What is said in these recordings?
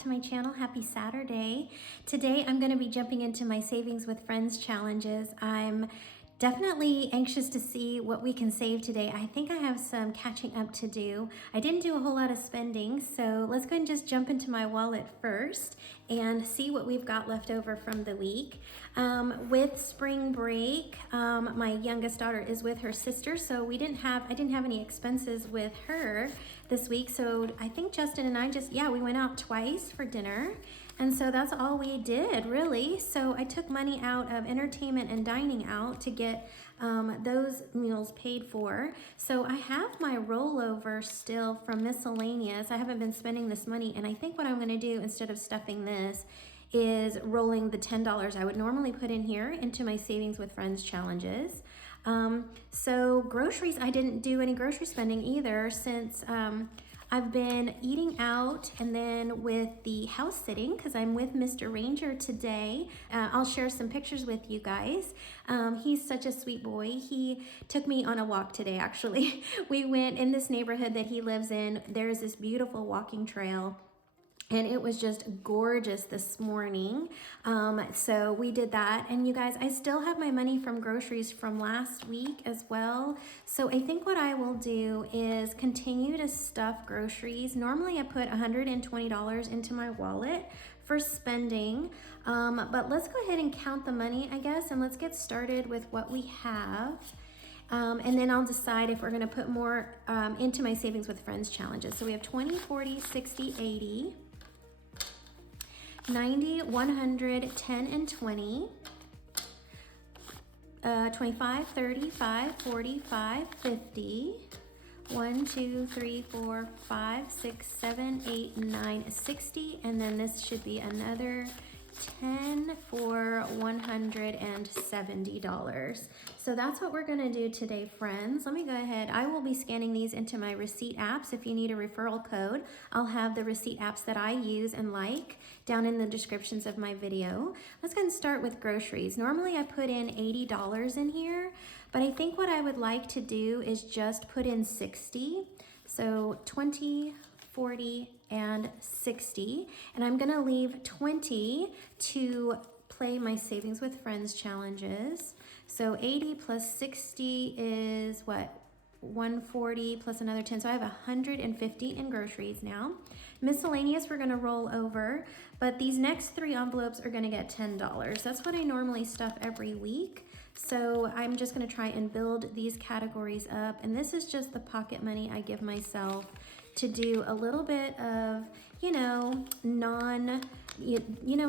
to my channel. Happy Saturday. Today I'm going to be jumping into my Savings with Friends challenges. I'm definitely anxious to see what we can save today. I think I have some catching up to do. I didn't do a whole lot of spending, so let's go ahead and just jump into my wallet first and see what we've got left over from the week. With spring break, my youngest daughter is with her sister, so I didn't have any expenses with her this week. So I think Justin and I we went out twice for dinner. And so that's all we did, really. So I took money out of entertainment and dining out to get those meals paid for. So I have my rollover still from miscellaneous. I haven't been spending this money, and I think what I'm gonna do instead of stuffing this is rolling the $10 I would normally put in here into my Savings with Friends challenges. So groceries, I didn't do any grocery spending either since I've been eating out, and then with the house sitting, because I'm with Mr. Ranger today. I'll share some pictures with you guys. He's such a sweet boy. He took me on a walk today, actually. We went in this neighborhood that he lives in. There's this beautiful walking trail, and it was just gorgeous this morning. So we did that. And you guys, I still have my money from groceries from last week as well. So I think what I will do is continue to stuff groceries. Normally I put $120 into my wallet for spending. But let's go ahead and count the money, I guess, and let's get started with what we have. And then I'll decide if we're gonna put more into my Savings with Friends challenges. So we have 20, 40, 60, 80. 90, 100, 10, and 20, 25, 35, 45, 50, 1, 2, 3, 4, 5, 6, 7, 8, 9, 60, and then this should be another 10 for $170. So that's what we're gonna do today, friends. Let me go ahead. I will be scanning these into my receipt apps. If you need a referral code, I'll have the receipt apps that I use and like down in the descriptions of my video. Let's go ahead and start with groceries. Normally I put in $80 in here, but I think what I would like to do is just put in 60. So 20, 40, and 60, and I'm gonna leave 20 to play my Savings with Friends challenges. So 80 plus 60 is what? 140 plus another 10, so I have 150 in groceries now. Miscellaneous we're gonna roll over, but these next three envelopes are gonna get $10. That's what I normally stuff every week. So I'm just gonna try and build these categories up, and this is just the pocket money I give myself to do a little bit of,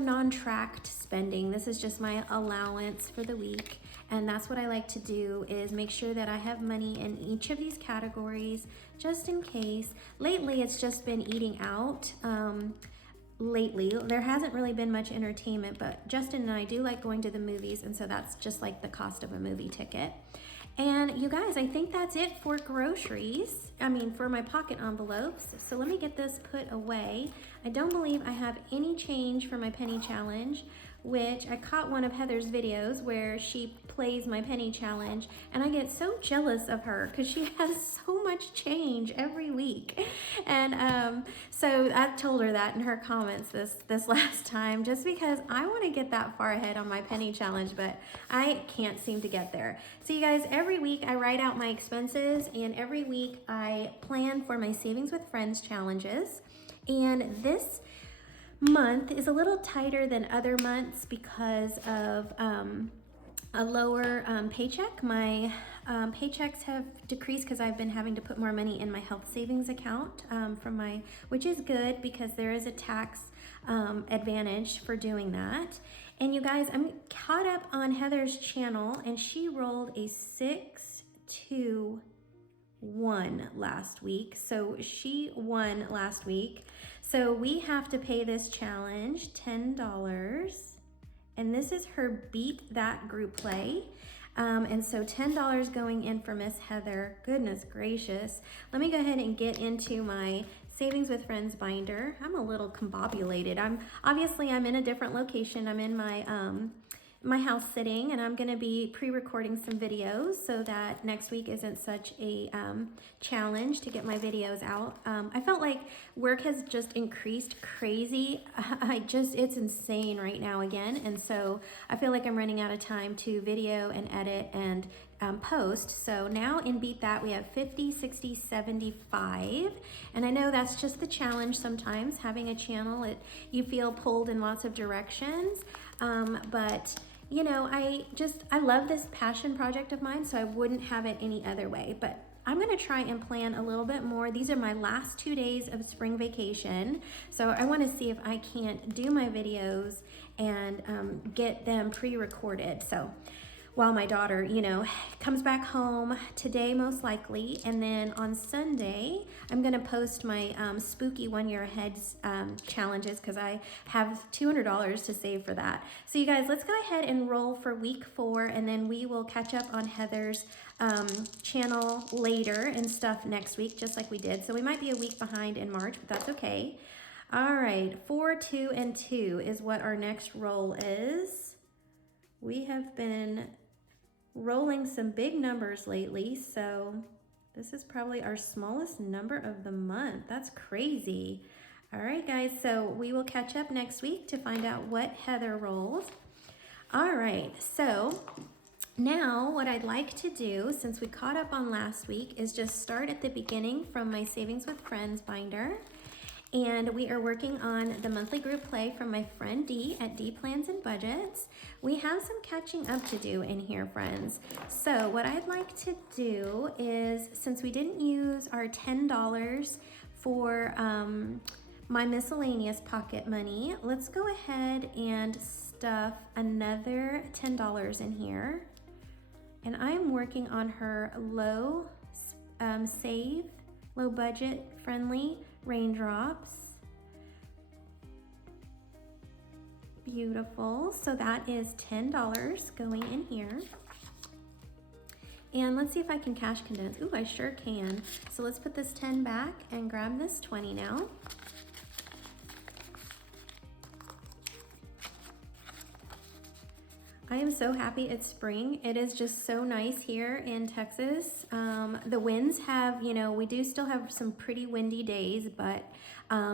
non-tracked spending. This is just my allowance for the week. And that's what I like to do, is make sure that I have money in each of these categories just in case. Lately, it's just been eating out. Lately, there hasn't really been much entertainment, but Justin and I do like going to the movies, and so that's just like the cost of a movie ticket. And you guys, I think that's it for groceries. For my pocket envelopes. So let me get this put away. I don't believe I have any change for my penny challenge, which I caught one of Heather's videos where she plays my penny challenge, and I get so jealous of her because she has so much change every week. And so I told her that in her comments this last time, just because I want to get that far ahead on my penny challenge, but I can't seem to get there. So you guys, every week I write out my expenses, and every week I plan for my Savings with Friends challenges. And this month is a little tighter than other months because of a lower paycheck. My paychecks have decreased because I've been having to put more money in my health savings account which is good because there is a tax advantage for doing that. And you guys, I'm caught up on Heather's channel, and she rolled a 6-2-1 last week. So she won last week. So we have to pay this challenge $10. And this is her Beat That group play. And so $10 going in for Miss Heather. Goodness gracious. Let me go ahead and get into my Savings with Friends binder. I'm a little combobulated. I'm in a different location. I'm in my my house sitting, and I'm gonna be pre-recording some videos so that next week isn't such a challenge to get my videos out. I felt like work has just increased crazy. It's insane right now again, and so I feel like I'm running out of time to video and edit and post. So now in Beat That we have 50, 60, 75, and I know that's just the challenge sometimes having a channel. You feel pulled in lots of directions, but you know, I love this passion project of mine, so I wouldn't have it any other way. But I'm gonna try and plan a little bit more. These are my last 2 days of spring vacation, so I wanna see if I can't do my videos and get them pre-recorded. So while my daughter, you know, comes back home today most likely, and then on Sunday I'm gonna post my spooky 1 year ahead challenges, because I have $200 to save for that. So you guys, let's go ahead and roll for week 4, and then we will catch up on Heather's channel later and stuff next week, just like we did. So we might be a week behind in March, but that's okay. All right, 4, 2, and 2 is what our next roll is. We have been rolling some big numbers lately, so this is probably our smallest number of the month. That's crazy. All right, guys, so we will catch up next week to find out what Heather rolls. All right, so now what I'd like to do, since we caught up on last week, is just start at the beginning from my Savings with Friends binder. And we are working on the monthly group play from my friend Dee at D Plans and Budgets. We have some catching up to do in here, friends. So what I'd like to do is, since we didn't use our $10 for my miscellaneous pocket money, let's go ahead and stuff another $10 in here. And I am working on her low budget friendly raindrops. Beautiful. So that is $10 going in here. And let's see if I can cash condense. Ooh, I sure can. So let's put this 10 back and grab this 20 now. I am so happy it's spring. It is just so nice here in Texas. The winds have, you know, we do still have some pretty windy days, but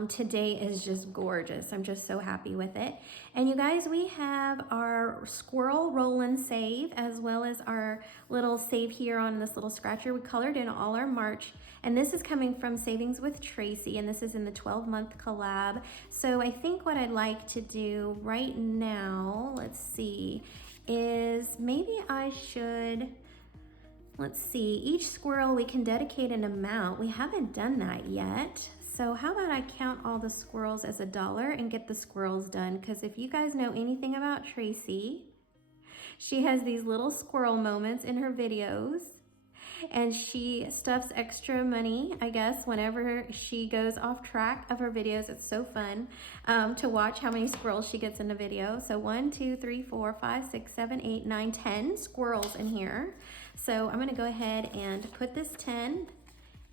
today is just gorgeous. I'm just so happy with it. And you guys, we have our squirrel roll and save, as well as our little save here on this little scratcher. We colored in all our March, and this is coming from Savings with Tracy, and this is in the 12-month collab. So I think what I'd like to do right now, let's see, is maybe I should, let's see, each squirrel we can dedicate an amount. We haven't done that yet. So how about I count all the squirrels as $1 and get the squirrels done? Because if you guys know anything about Tracy, she has these little squirrel moments in her videos, and she stuffs extra money, I guess, whenever she goes off track of her videos. It's so fun to watch how many squirrels she gets in a video. So 1, 2, 3, 4, 5, 6, 7, 8, 9, 10 squirrels in here. So I'm gonna go ahead and put this 10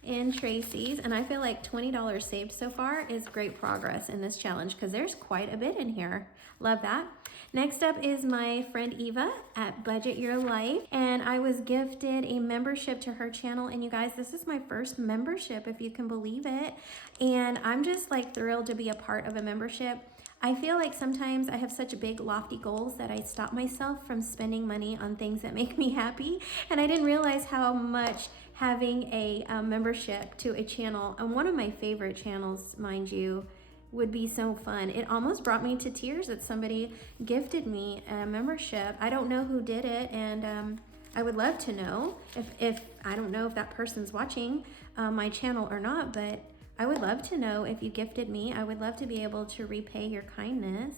in Tracy's, and I feel like $20 saved so far is great progress in this challenge, because there's quite a bit in here. Love that. Next up is my friend Eva at Budget Your Life, and I was gifted a membership to her channel, and you guys, this is my first membership, if you can believe it, and I'm just like thrilled to be a part of a membership. I feel like sometimes I have such big lofty goals that I stop myself from spending money on things that make me happy, and I didn't realize how much having a membership to a channel, and one of my favorite channels, mind you, would be so fun. It almost brought me to tears that somebody gifted me a membership. I don't know who did it, and I would love to know if I don't know if that person's watching my channel or not, but I would love to know if you gifted me. I would love to be able to repay your kindness.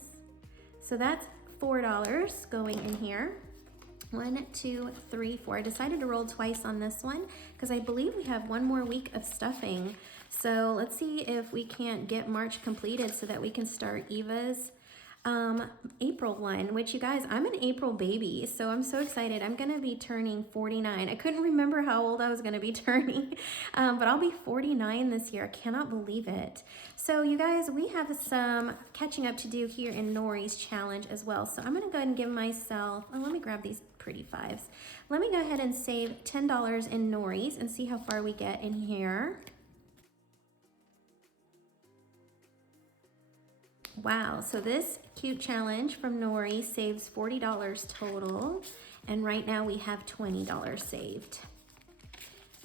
So that's $4 going in here. 1, 2, 3, 4. I decided to roll twice on this one because I believe we have one more week of stuffing. So let's see if we can't get March completed so that we can start Eva's April one, which you guys, I'm an April baby, so I'm so excited. I'm gonna be turning 49. I couldn't remember how old I was gonna be turning, but I'll be 49 this year. I cannot believe it. So you guys, we have some catching up to do here in Nori's challenge as well. So I'm gonna go ahead and give myself, oh, let me grab these pretty fives. Let me go ahead and save $10 in Nori's and see how far we get in here. Wow, so this cute challenge from Nori saves $40 total, and right now we have $20 saved.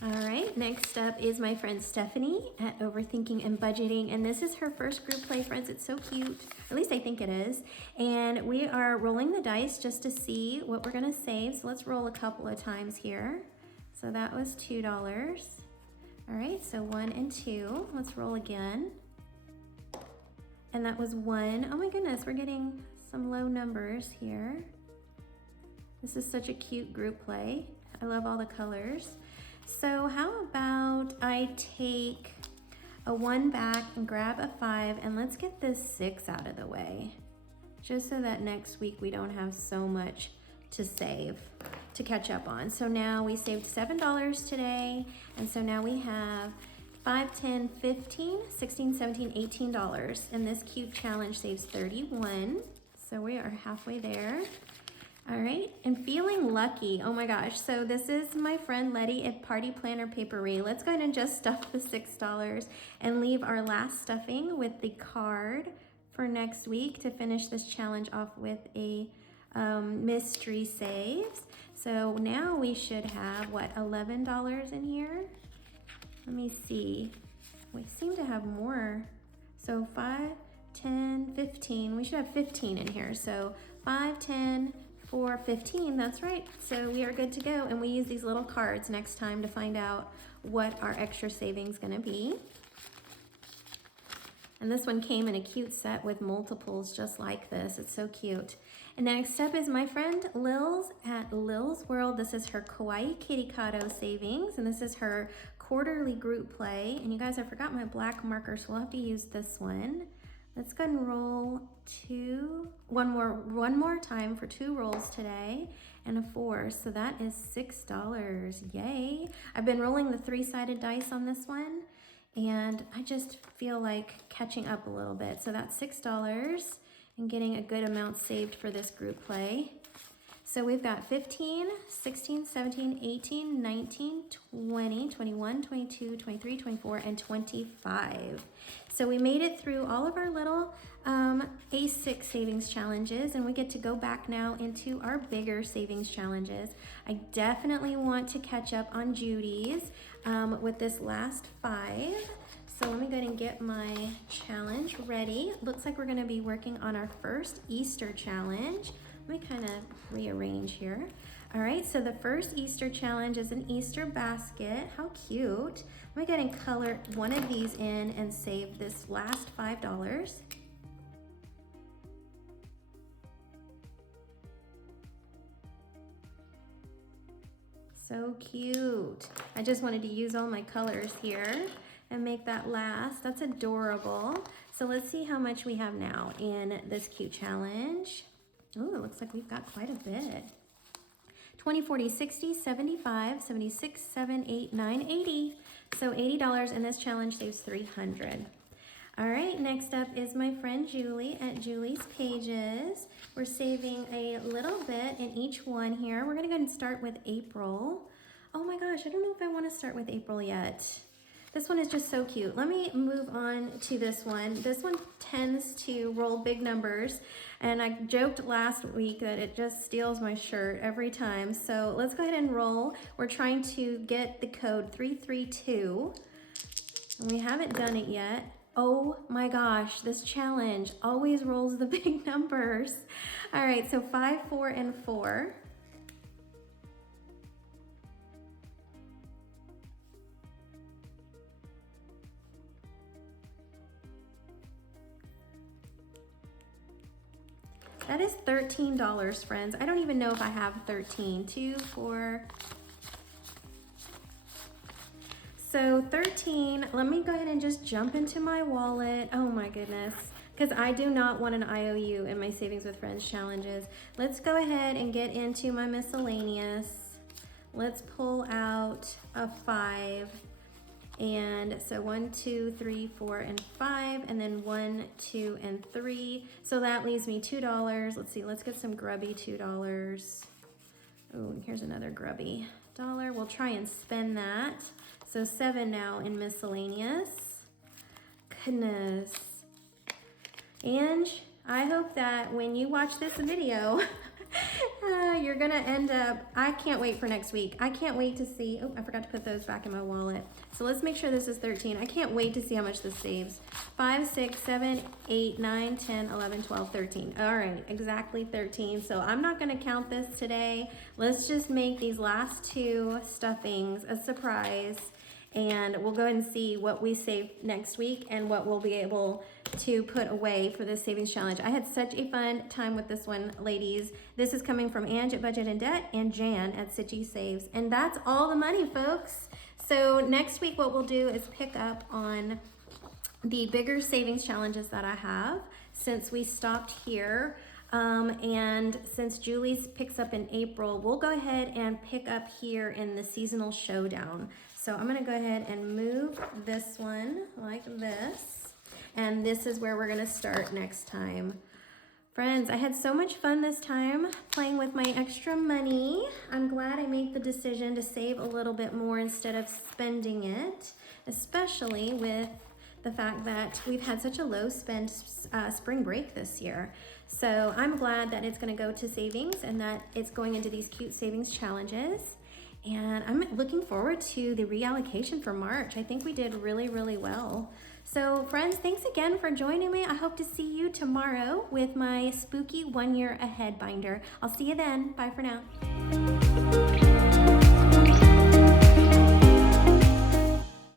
All right, next up is my friend Stephanie at Overthinking and Budgeting, and this is her first group play, friends. It's so cute, at least I think it is. And we are rolling the dice just to see what we're gonna save. So let's roll a couple of times here. So that was $2. All right, so 1 and 2. Let's roll again. And that was 1. Oh my goodness, we're getting some low numbers here. This is such a cute group play. I love all the colors. So how about I take a 1 back and grab a 5, and let's get this 6 out of the way, just so that next week we don't have so much to save, to catch up on. So now we saved $7 today, and so now we have 5, 10, 15, 16, 17, $18. And this cute challenge saves 31. So we are halfway there. All right, and feeling lucky. Oh my gosh, so this is my friend Letty at Party Planner Papery. Let's go ahead and just stuff the $6 and leave our last stuffing with the card for next week to finish this challenge off with a mystery saves. So now we should have, what, $11 in here? Let me see. We seem to have more. So 5, 10, 15. We should have 15 in here. So 5, 10, 4, 15. That's right. So we are good to go. And we use these little cards next time to find out what our extra savings gonna be. And this one came in a cute set with multiples just like this. It's so cute. And next up is my friend Lil's at Lil's World. This is her Kawaii KittyCado Savings, and this is her quarterly group play. And you guys, I forgot my black marker, so we'll have to use this one. Let's go ahead and roll one more time for 2 rolls today, and a 4. So that is $6. Yay! I've been rolling the 3-sided dice on this one, and I just feel like catching up a little bit. So that's $6 and getting a good amount saved for this group play. So we've got 15, 16, 17, 18, 19, 20, 21, 22, 23, 24, and 25. So we made it through all of our little A6 savings challenges, and we get to go back now into our bigger savings challenges. I definitely want to catch up on Judy's with this last 5. So let me go ahead and get my challenge ready. Looks like we're gonna be working on our first Easter challenge. Let me kind of rearrange here. All right, so the first Easter challenge is an Easter basket. How cute. Let me go ahead and color one of these in and save this last $5. So cute. I just wanted to use all my colors here and make that last. That's adorable. So let's see how much we have now in this cute challenge. Oh, it looks like we've got quite a bit. 20, 40, 60, 75, 76, 7, 8, 9, 80. So $80, and this challenge saves $300. All right, next up is my friend Julie at Julie's Pages. We're saving a little bit in each one here. We're gonna go ahead and start with April. Oh my gosh, I don't know if I wanna start with April yet. This one is just so cute. Let me move on to this one. This one tends to roll big numbers, and I joked last week that it just steals my shirt every time. So let's go ahead and roll. We're trying to get the code 332, and we haven't done it yet. Oh my gosh, this challenge always rolls the big numbers. All right, so 5, 4, and 4. That is $13, friends. I don't even know if I have 13. 2, 4. So 13, let me go ahead and just jump into my wallet. Oh my goodness. because I do not want an IOU in my Savings with Friends challenges. Let's go ahead and get into my miscellaneous. Let's pull out a 5. And so 1, 2, 3, 4, and 5, and then 1, 2, and 3. So that leaves me $2. Let's see, let's get some grubby $2. Oh, here's another grubby $1. We'll try and spend that. So 7 now in miscellaneous. Goodness. Ange, I hope that when you watch this video, you're gonna end up, I can't wait for next week. I can't wait to see, oh, I forgot to put those back in my wallet. So let's make sure this is 13. I can't wait to see how much this saves. 5, 6, 7, 8, 9, 10, 11, 12, 13. All right, exactly 13. So I'm not gonna count this today. Let's just make these last 2 stuffings a surprise, and we'll go ahead and see what we save next week and what we'll be able to put away for this savings challenge. I had such a fun time with this one, ladies. This is coming from Ange at Budget and Debt and Jan at Sitchy Saves. And that's all the money, folks. So next week, what we'll do is pick up on the bigger savings challenges that I have since we stopped here. And since Julie's picks up in April, we'll go ahead and pick up here in the seasonal showdown. So I'm gonna go ahead and move this one like this. And this is where we're gonna start next time. Friends, I had so much fun this time playing with my extra money. I'm glad I made the decision to save a little bit more instead of spending it, especially with the fact that we've had such a low spend spring break this year. So I'm glad that it's gonna go to savings and that it's going into these cute savings challenges. And I'm looking forward to the reallocation for March. I think we did really, really well. So friends, thanks again for joining me. I hope to see you tomorrow with my spooky 1 year ahead binder. I'll see you then. Bye for now.